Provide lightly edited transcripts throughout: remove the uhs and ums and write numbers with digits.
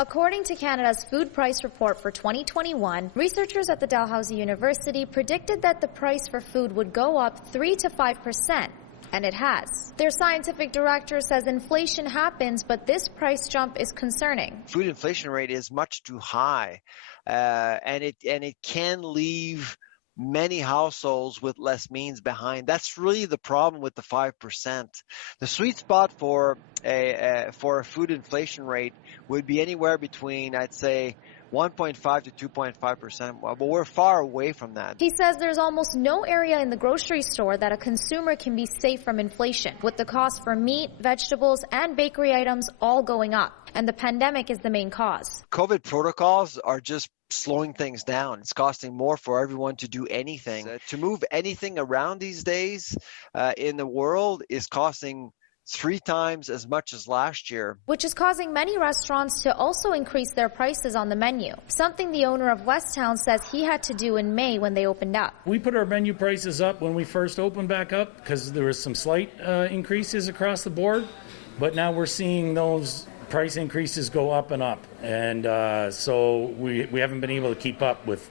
According to Canada's Food Price Report for 2021, researchers at the Dalhousie University predicted that the price for food would go up 3 to 5%. And it has. Their scientific director says inflation happens, but this price jump is concerning. Food inflation rate is much too high, and it can leave many households with less means behind. That's really the problem with the 5%. The sweet spot for a food inflation rate would be anywhere between, I'd say, 1.5 to 2.5%, but we're far away from that. He says there's almost no area in the grocery store that a consumer can be safe from inflation, with the cost for meat, vegetables, and bakery items all going up. And the pandemic is the main cause. COVID protocols are just slowing things down. It's costing more for everyone to do anything. To move anything around these days in the world is costing 3 times as much as last year. Which is causing many restaurants to also increase their prices on the menu, something the owner of Westtown says he had to do in May when they opened up. We put our menu prices up when we first opened back up because there was some slight increases across the board, but now we're seeing those price increases go up and up, and so we haven't been able to keep up with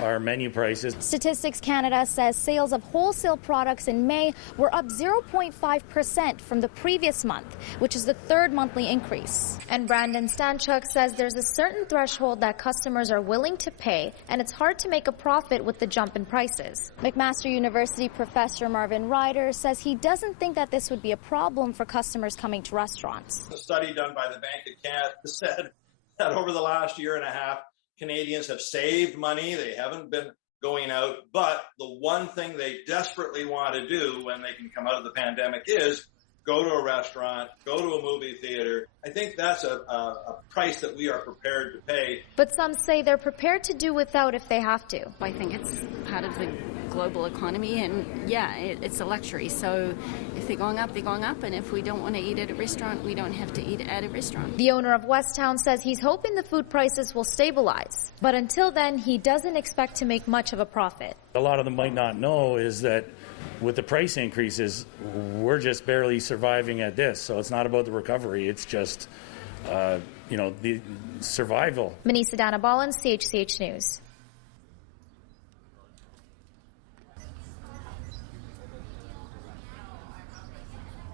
our menu prices. Statistics Canada says sales of wholesale products in May were up 0.5% from the previous month, which is the third monthly increase. And Brandon Stanchuk says there's a certain threshold that customers are willing to pay, and it's hard to make a profit with the jump in prices. McMaster University professor Marvin Ryder says he doesn't think that this would be a problem for customers coming to restaurants. A study done by the Bank of Canada said that over the last year and a half, Canadians have saved money. They haven't been going out. But the one thing they desperately want to do when they can come out of the pandemic is go to a restaurant, go to a movie theater. I think that's a price that we are prepared to pay. But some say they're prepared to do without if they have to. I think it's part of the global economy, and yeah, it's a luxury. So if they're going up, they're going up, and if we don't want to eat at a restaurant, we don't have to eat at a restaurant. The owner of Westtown says he's hoping the food prices will stabilize, but until then, he doesn't expect to make much of a profit. A lot of them might not know is that with the price increases, we're just barely surviving at this. So it's not about the recovery, it's just, the survival. Manesa Dhanabalan, CHCH News.